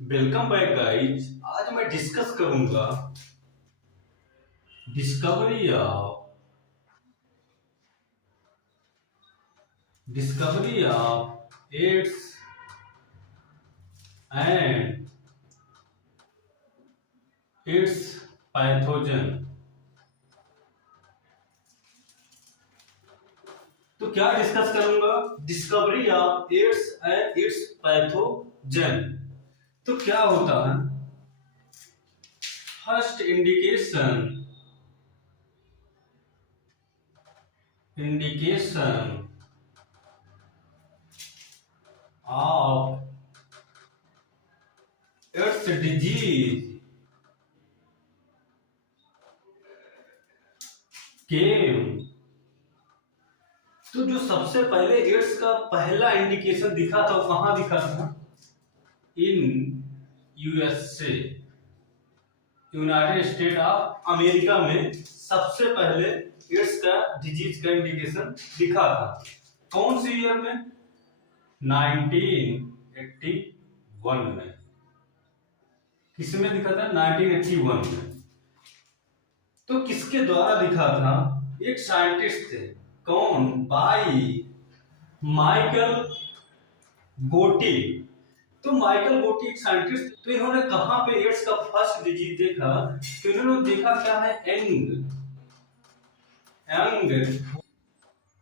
Welcome back guys. आज मैं discuss करूंगा discovery of AIDS and its pathogen. तो क्या डिस्कस करूंगा? Discovery of AIDS and its pathogen. तो क्या होता है? First indication of its disease came। तो जो सबसे पहले एड्स का पहला इंडिकेशन दिखा था वो कहां दिखा था? In USA, United state of America में सबसे पहले एड्स का डिजीज का इंडिकेशन दिखा था। कौन सी ईयर में? 1981 में। किसमें दिखा था? 1981 में। तो किसके द्वारा दिखा था? एक साइंटिस्ट थे। कौन? बाई माइकल गोटी। तो माइकल गोटी एक साइंटिस्ट। तो इन्होंने कहां पे एड्स का फर्स्ट डिजीज देखा? तो इन्होंने देखा क्या है? यंग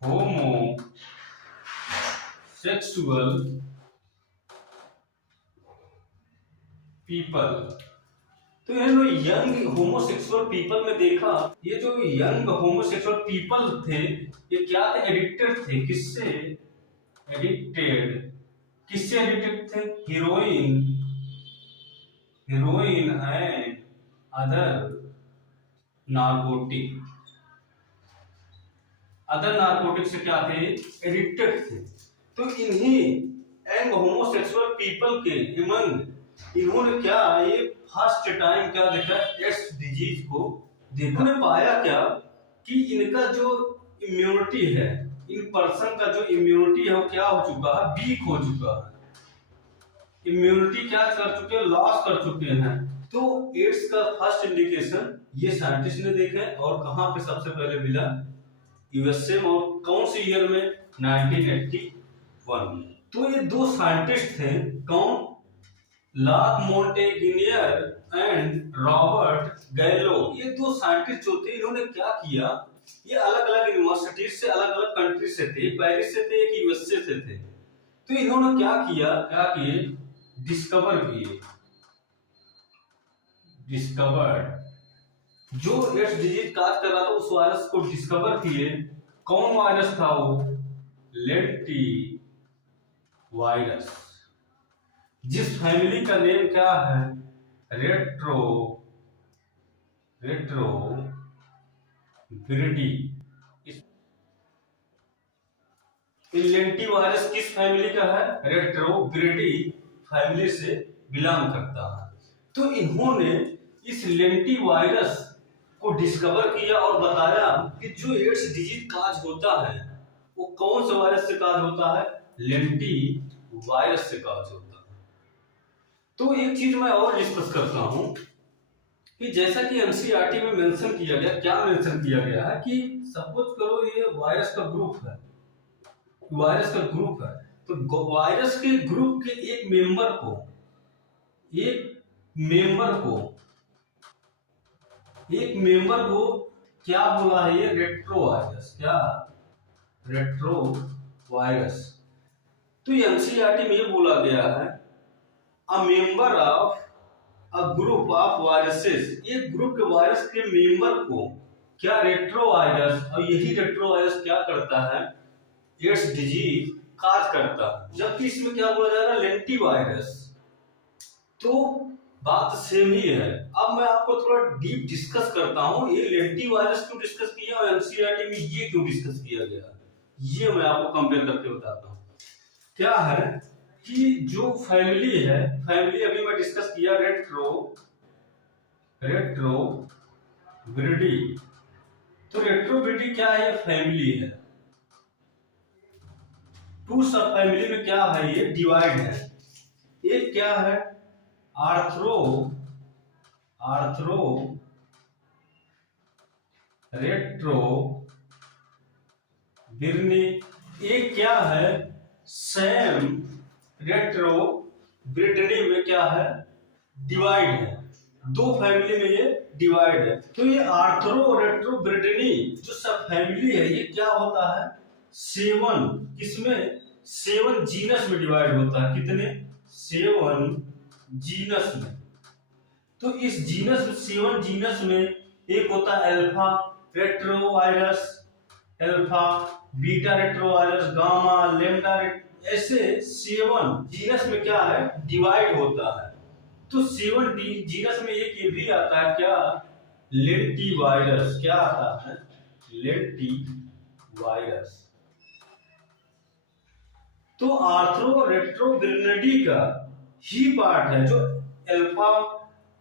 होमो सेक्सुअल पीपल। तो इन्होंने यंग होमोसेक्सुअल पीपल में देखा। ये जो यंग होमोसेक्सुअल पीपल थे ये क्या थे? एडिक्टेड थे। किससे एडिक्टेड थे? हीरोइन एंड अदर नार्कोटिक से क्या थे? एडिक्टेड थे। तो इन्हीं यंग होमोसेक्सुअल पीपल के इन्होंने क्या ये फर्स्ट टाइम क्या देखा? एड्स डिजीज को देखा। ने पाया क्या कि इनका जो इम्यूनिटी है, इन पर्सन का जो इम्यूनिटी है वो क्या हो चुका है? वीक हो चुका है। इम्यूनिटी क्या कर चुके हैं? लॉस कर चुके हैं। तो एड्स का फर्स्ट इंडिकेशन ये साइंटिस्ट ने देखा। और कहां पे सबसे पहले मिला? यूएसए में। और कौन सी ईयर में? 1981 में। तो ये दो साइंटिस्ट थे। कौन? लाक मोंटेगिनियर एंड रॉबर्ट गैलो। ये दो साइंटिस्ट जो थे इन्होंने क्या किया? ये अलग अलग यूनिवर्सिटी से, अलग अलग कंट्री से थे। पेरिस से थे, एक यूएसए से थे। तो इन्होंने क्या किए? डिस्कवर्ड जो एड्स डिजीज काज कर रहा था उस वायरस को डिस्कवर किए। कौन वायरस था वो? Lenti virus. जिस फैमिली का नेम क्या है? रेट्रोविरिडी। लेंटी वायरस किस फैमिली का है? रेट्रोविरिडी फैमिली से बिलोंग करता है। तो इन्होंने इस लेंटी वायरस को डिस्कवर किया और बताया कि जो एड्स डिजीज काज होता है वो कौन से वायरस से काज होता है? लेंटी वायरस से काज होता है। तो एक चीज मैं और डिस्कस करता हूं कि जैसा कि एनसीईआरटी में मेंशन किया गया, क्या मेंशन किया गया है कि सपोज करो ये वायरस का ग्रुप है। तो वायरस के ग्रुप के एक मेंबर को क्या बोला है? ये रेट्रो वायरस। तो एनसीईआरटी में ये बोला गया है a member of a group of viruses. एक ग्रुप के वायरस के मेंबर को क्या? Retro virus. और यही रेट्रो वायरस क्या करता है? एड्स डिजीज काज करता है। जबकि इसमें क्या बोला जा रहा है? Lenti virus. तो बात सेम ही है। अब मैं आपको थोड़ा डीप डिस्कस करता हूं ये लेंटी वायरस क्यों डिस्कस किया और एनसीईआरटी में ये क्यों डिस्कस किया गया, ये मैं आपको कंपेयर करके बताता हूं। क्या है कि जो फैमिली है, फैमिली अभी मैं डिस्कस किया रेट्रोविरिडी। तो रेट्रोविरिडी क्या है? ये फैमिली है। टू सब फैमिली में क्या है? ये डिवाइड है। एक क्या है? आर्थ्रो रेट्रो बिरनी, ये क्या है, सैम रेट्रो ब्रिटनी में क्या है, डिवाइड है, दो फैमिली में ये डिवाइड है। तो ये आर्थ्रो रेट्रो ब्रिटनी जो सब फैमिली है ये क्या होता है, 7, किसमें, 7 जीनस में डिवाइड होता है। कितने, 7 जीनस में। तो इस जीनस 7 जीनस में एक होता है alpha retrovirus, alpha beta retrovirus, gamma lambda, ऐसे 7 जीनस में क्या है, डिवाइड होता है। तो 7 जीनस में एक ये भी आता है क्या, लेंटिवायरस, क्या आता है, लेंटिवायरस। तो आर्थ्रो रेट्रो ब्रिटनी का ही पार्ट है जो alpha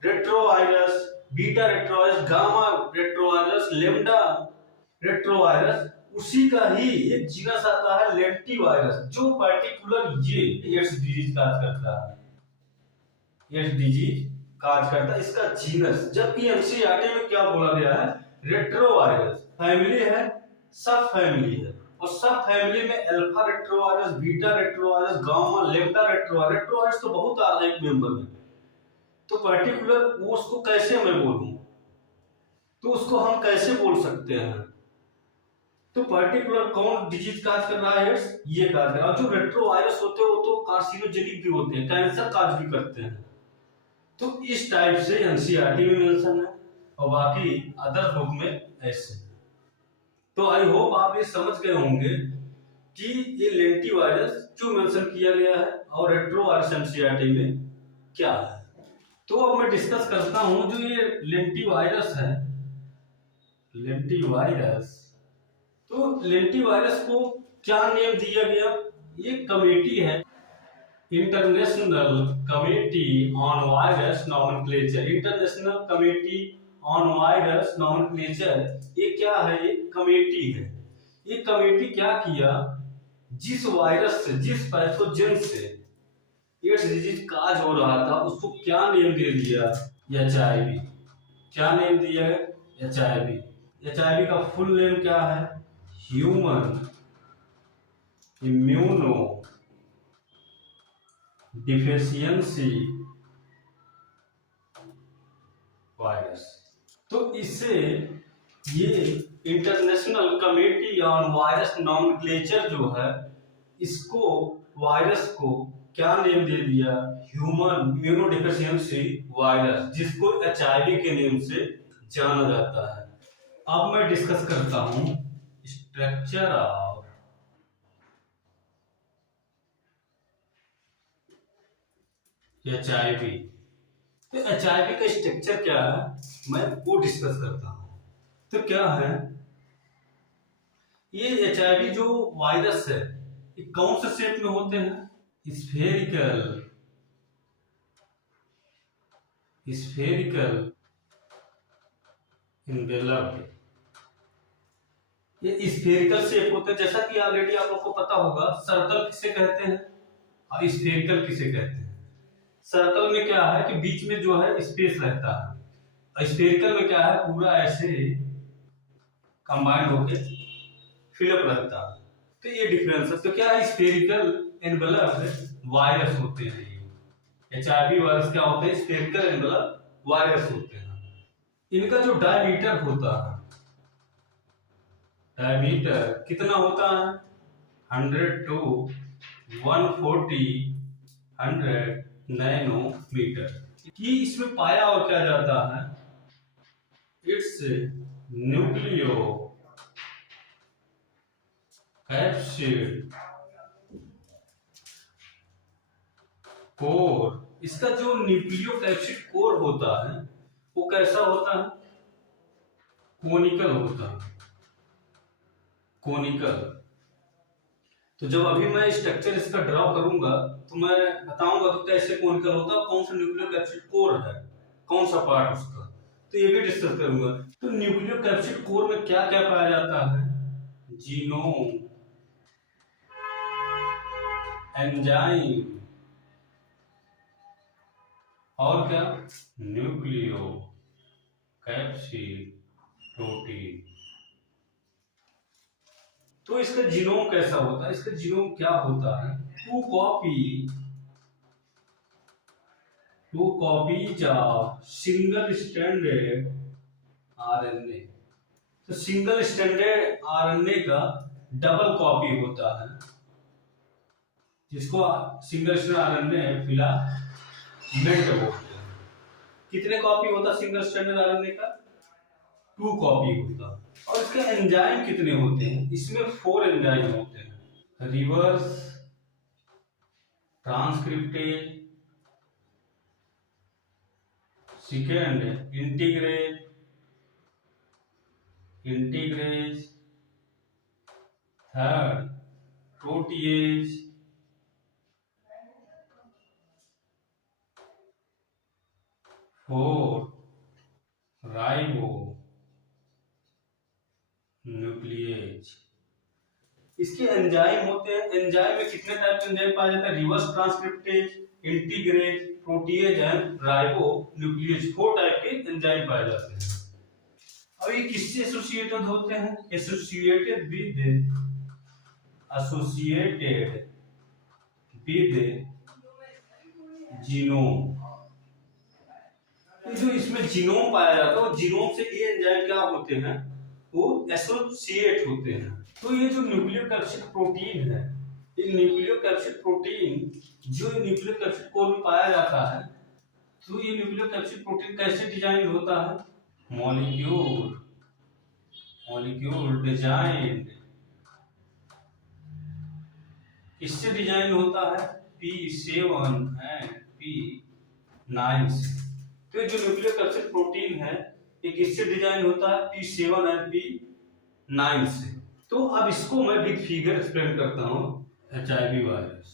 retrovirus, beta retrovirus, gamma retrovirus, lambda retrovirus, उसी का ही एक जीनस आता है लेंटिवायरस, जो पर्टिकुलर ये एड्स डिजीज काज करता है, एड्स डिजीज काज करता है, इसका जीनस। जबकि एनसीईआरटी में क्या बोला गया है, रेट्रोवायरस फैमिली है, सब फैमिली है, और सब फैमिली में alpha retrovirus, beta retrovirus, gamma lambda retrovirus, retrovirus तो बहुत आ रहा है एक मेंबर में, तो पर्टिकुलर वो उसको कैसे मैं बोलूं, तो उसको हम कैसे बोल सकते हैं, तो पर्टिकुलर कौन डिजीज काज कर रहा है, ये काज कर रहा है। जो रेट्रोवायरस होते हैं वो तो कार्सिनोजेनिक भी होते हैं, कैंसर काज भी करते हैं। तो इस टाइप से एनसीईआरटी में मेंशन है और बाकी अदर बुक में ऐसे। तो आई होप आप ये समझ गए होंगे कि ये लेंटिवायरस क्यों मेंशन किया गया है और रेट्रोवायरस एनसीईआरटी में क्या है। तो अब मैं डिस्कस करता हूं जो ये लेंटिवायरस है, लेंटिवायरस, तो लेंटिवायरस को क्या नेम दिया गया, ये कमेटी है, international committee on virus nomenclature, international committee on virus nomenclature, ये क्या है, ये कमेटी है। ये कमेटी क्या किया, जिस वायरस से, जिस पैथोजन से एड्स डिजीज काज हो रहा था उसको क्या नेम दे दिया, एचआईवी। क्या नेम दिया है, एचआईवी। एचआईवी का फुल नेम क्या है, ह्यूमन इम्यूनो डिफिशियंसी वायरस। तो इससे ये international committee on virus nomenclature जो है, इसको वायरस को क्या नेम दे दिया, ह्यूमन इम्यूनोडिफिशियंसी वायरस, जिसको एचआईवी के नेम से जाना जाता है। अब मैं डिस्कस करता हूं स्ट्रक्चर ऑफ एचआईवी। तो एचआईवी का स्ट्रक्चर क्या है, मैं वो डिस्कस करता हूं। तो क्या है, ये एचआईवी जो वायरस है ये कौन से शेप में होते हैं, स्फेरिकल इनवेलप्ड, ये स्फेरिकल शेप होते हैं। जैसा कि ऑलरेडी आप लोग को पता होगा, सर्कल किसे कहते हैं और स्फेरिकल किसे कहते हैं। सर्कल में क्या है कि बीच में जो है स्पेस रहता है, स्फेरिकल में क्या है, पूरा ऐसे कंबाइंड होके फिलअप रहता है। तो ये डिफरेंस है। तो क्या है, स्फेरिकल एनवेलप्ड वायरस होते हैं। एचआईवी वायरस क्या होते हैं, स्फेरिकल एनवेलप्ड वायरस होते हैं। इनका जो डायमीटर होता है, डायमीटर कितना होता है, 100 to 140 नैनोमीटर। कि इसमें पाया और क्या जाता है, इट्स न्यूक्लियो कैप्सिड कोर। इसका जो न्यूक्लियो कैप्सिड कोर होता है वो कैसा होता है, कोनिकल होता है, कोनिकल। तो जब अभी मैं स्ट्रक्चर इसका ड्रॉ करूंगा तो मैं बताऊंगा कि कैसे कोनिकल होता है, कौन सा न्यूक्लियो कैप्सिड कोर है, कौन सा पार्ट उसका, तो ये भी डिस्कस करूंगा। तो न्यूक्लियो कैप्सिड कोर में क्या क्या पाया जाता है, जीनोम, एंजाइम और क्या, न्यूक्लियो कैप्सिड प्रोटीन। तो इसका जीनोम कैसा होता है, इसका जीनोम क्या होता है, two copies of single stranded RNA. तो सिंगल स्ट्रैंडेड आरएनए का डबल कॉपी होता है, जिसको सिंगल स्ट्रैंडेड आरएनए फिलामेंट बोलते हैं। कितने कॉपी होता है सिंगल स्ट्रैंडेड आरएनए का, 2 कॉपी होता। और इसके एंजाइम कितने होते हैं, इसमें 4 एंजाइम होते हैं। Reverse transcriptase, second integrase, third protease, fourth ribo nuclease. इसके एंजाइम होते हैं, एंजाइम में कितने टाइप के एंजाइम पाया जाता है, reverse transcriptase, integrase, protease and ribo nuclease, 4 type के एंजाइम पाए जाते हैं। अब ये किससे एसोसिएटेड होते हैं, एसोसिएटेड विद जीनोम। जो इसमें जीनोम पाया जाता है, वो जीनोम से ये एंजाइम क्या होते हैं, वो एसोसिएट होते हैं। तो ये जो न्यूक्लियोकैप्सिड प्रोटीन है, ये न्यूक्लियोकैप्सिड प्रोटीन जो न्यूक्लियोकैप्सिड कोर में पाया जाता है, तो ये न्यूक्लियोकैप्सिड प्रोटीन कैसे डिजाइन होता है, मॉलिक्यूल डिजाइन किससे डिजाइन होता है, P7 एंड P9 से। तो जो न्यूक्लियोकैप्सिड प्रोटीन है ये किससे डिजाइन होता है, P7 एंड P9 से। तो अब इसको मैं विद फिगर एक्सप्लेन करता हूं, HIV वायरस।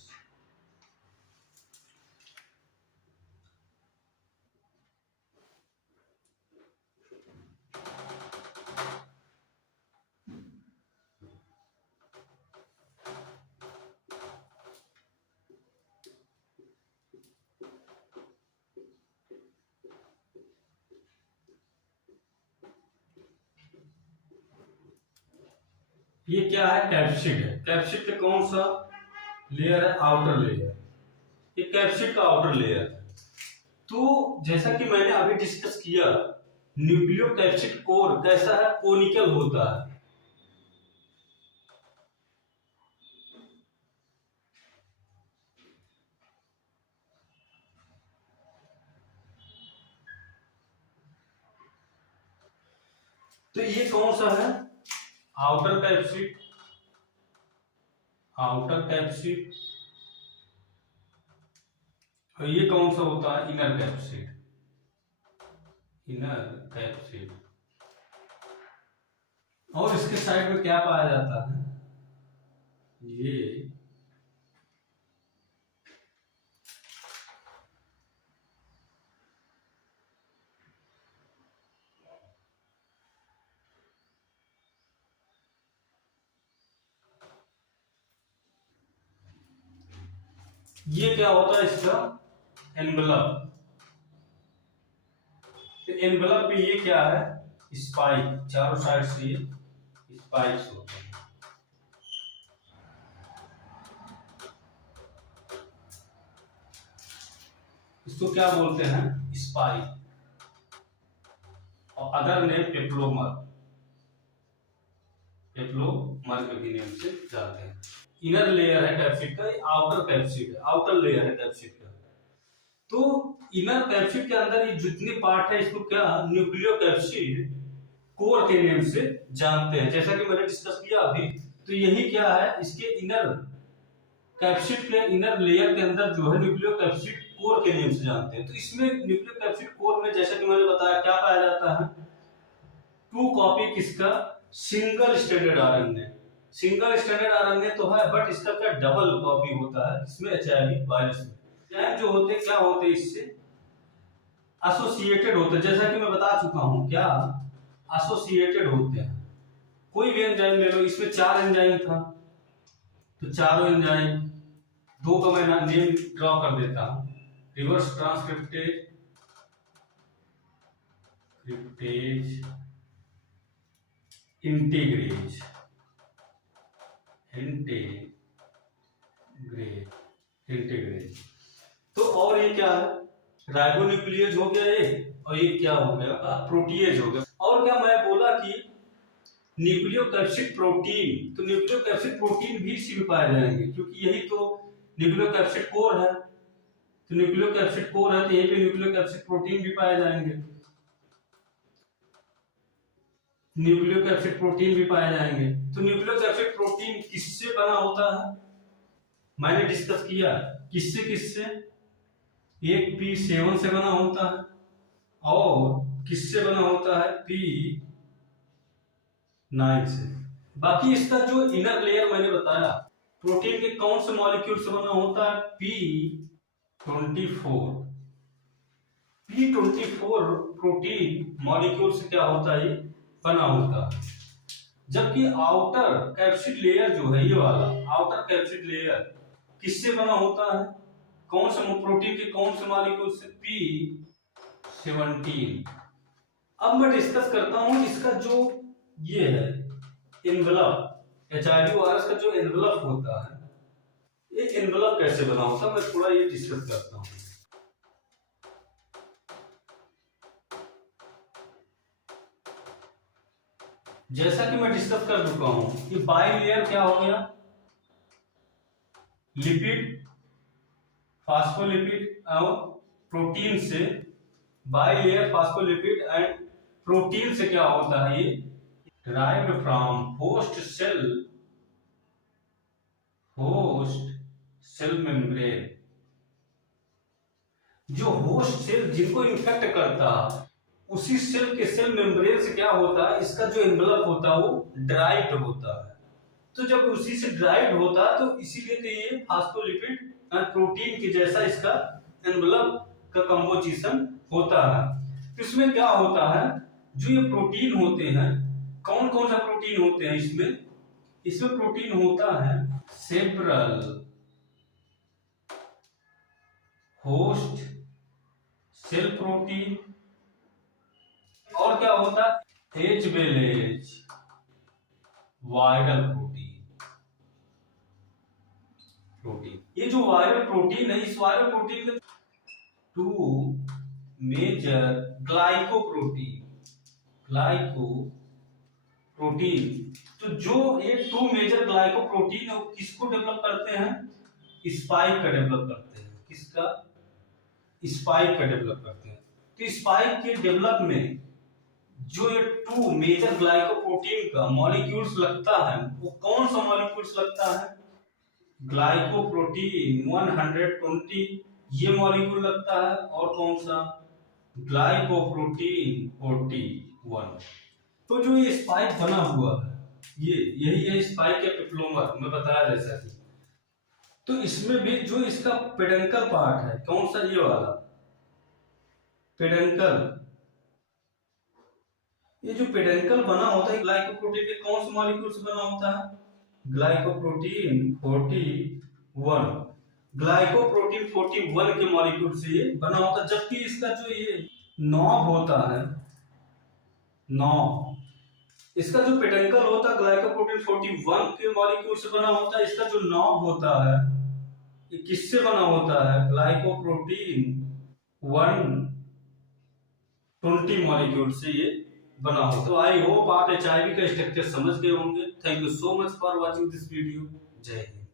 ये क्या है, कैप्सिड है। कैप्सिड का कौन सा लेयर है, आउटर लेयर। ये कैप्सिड का आउटर लेयर है। तो जैसा कि मैंने अभी डिस्कस किया, न्यूक्लियोकैप्सिड कोर कैसा है, कोनिकल होता है। तो ये कौन सा है, आउटर कैप्सिड, और ये कौन सा होता है, इनर कैप्सिड। और इसके साइड में क्या पाया जाता है, ये क्या होता है, इसका एनवेलप। तो एनवेलप में ये क्या है, स्पाइक, चारों साइड से ये स्पाइक्स होते हैं। इसको क्या बोलते हैं, स्पाइक, और अदर नेम पेप्लोमर के भी नेम से जाते हैं। इनर लेयर है कैप्सिड का, आउटर कैप्सिड है, आउटर लेयर है कैप्सिड का। तो इनर कैप्सिड के अंदर ये जितने पार्ट है, इसको क्या न्यूक्लियोकैप्सिड कोर के नेम से जानते हैं, जैसा कि मैंने डिस्कस किया अभी। तो यही क्या है, इसके इनर कैप्सिड के इनर लेयर के अंदर जो है न्यूक्लियोकैप्सिड कोर के नेम से जानते हैं। तो इसमें न्यूक्लियोकैप्सिड कोर में जैसा कि मैंने बताया क्या पाया जाता है, 2 कॉपी किसका, single stranded RNA. Single stranded RNA तो है, बट इसका क्या डबल कॉपी होता है इसमें, HIV वायरस में। जो होते क्या होते, इससे एसोसिएटेड होते, जैसा कि मैं बता चुका हूं, क्या एसोसिएटेड होते हैं। कोई भी एंजाइम ले लो, इसमें 4 एंजाइम था, तो चारों एंजाइम, 2 का मैं नेम ड्रॉ कर देता हूं, रिवर्स ट्रांसक्रिप्टेज, क्रिप्टेज, इंटीग्रेज, इंटीग्रेज। तो और ये क्या है, राइबोन्यूक्लियेज हो गया ये, और ये क्या हो गया, प्रोटीएज हो गया। और क्या मैं बोला कि न्यूक्लियोकैप्सिड प्रोटीन, तो न्यूक्लियोकैप्सिड प्रोटीन भी इसी में पाए जाएंगे, क्योंकि यही तो न्यूक्लियोकैप्सिड कोर है। तो न्यूक्लियोकैप्सिड कोर है तो यही पे न्यूक्लियोकैप्सिड प्रोटीन भी पाए जाएंगे, न्यूक्लियोकैप्सिड प्रोटीन भी पाए जाएंगे। तो न्यूक्लियोकैप्सिड प्रोटीन किससे बना होता है, मैंने डिस्कस किया, किससे किससे, एक P7 से बना होता है, और किससे बना होता है, P9 से। बाकी इसका जो इनर लेयर मैंने बताया, प्रोटीन के कौन से मॉलिक्यूल से बना होता है, P24। P24 प्रोटीन मॉलिक्यूल से क्या होता है, ये बना होता है। जबकि आउटर कैप्सिड लेयर जो है, ये वाला आउटर कैप्सिड लेयर किससे बना होता है, कौन से प्रोटीन के कौन से मॉलिक्यूल से, P17। अब मैं डिस्कस करता हूं इसका जो ये है एनवेलप, HIV वायरस का जो एनवेलप होता है, ये एनवेलप कैसे बना होता है, मैं थोड़ा ये डिस्कस करता हूं। जैसा कि मैं डिस्कस कर चुका हूं कि बाइलेयर क्या हो गया, लिपिड, फास्फोलिपिड और प्रोटीन से, बाइलेयर फास्फोलिपिड एंड प्रोटीन से क्या होता है, ये derived from host cell membrane। जो होस्ट सेल जिनको इन्फेक्ट करता है, उसी सेल के सेल मेम्ब्रेन से क्या होता है, इसका जो एनवेलप होता है वो ड्राइव्ड होता है। तो जब उसी से ड्राइव्ड होता है तो इसीलिए तो ये फास्फोलिपिड और प्रोटीन के जैसा इसका एनवेलप का कंपोजिशन होता है। तो इसमें क्या होता है, जो ये प्रोटीन होते हैं, कौन कौन सा प्रोटीन होते हैं इसमें, इसमें प्रोटीन होता है सेवरल होस्ट सेल प्रोटीन, और क्या होता है as well as viral protein. ये जो वायरल प्रोटीन है, इस वायरल प्रोटीन के टू मेजर ग्लाइकोप्रोटीन, तो जो ये टू मेजर ग्लाइकोप्रोटीन है, किसको डेवलप करते हैं, स्पाइक का डेवलप करते हैं, किसका, स्पाइक का डेवलप करते हैं। तो स्पाइक के डेवलप में जो ये टू मेजर ग्लाइकोप्रोटीन का मॉलिक्यूल्स लगता है, वो कौन सा मॉलिक्यूल्स लगता है, ग्लाइकोप्रोटीन 120 ये मॉलिक्यूल लगता है, और कौन सा, ग्लाइकोप्रोटीन 41। तो जो ये स्पाइक बना हुआ है, ये यही है स्पाइक या पिप्लोमर, मैं बताया जैसा कि। तो इसमें भी जो इसका पेडेंकल पार्ट है, कौन सा, ये वाला पेडेंकल, ये जो पेडेंकल बना होता है ग्लाइकोप्रोटीन के कौन से मॉलिक्यूल से बना होता है, ग्लाइकोप्रोटीन 41, ग्लाइकोप्रोटीन 41 के मॉलिक्यूल से ये बना होता है। जबकि इसका जो ये नॉब होता है, नॉब, इसका जो पेडेंकल होता है ग्लाइकोप्रोटीन 41 के मॉलिक्यूल से बना होता है। इसका जो नॉब होता है ये किससे बना होता है, ग्लाइकोप्रोटीन 120 मॉलिक्यूल से ये बना हो। तो आई होप आप HIV का स्ट्रक्चर समझ गए होंगे। Thank you so much for watching this video. जय हिंद।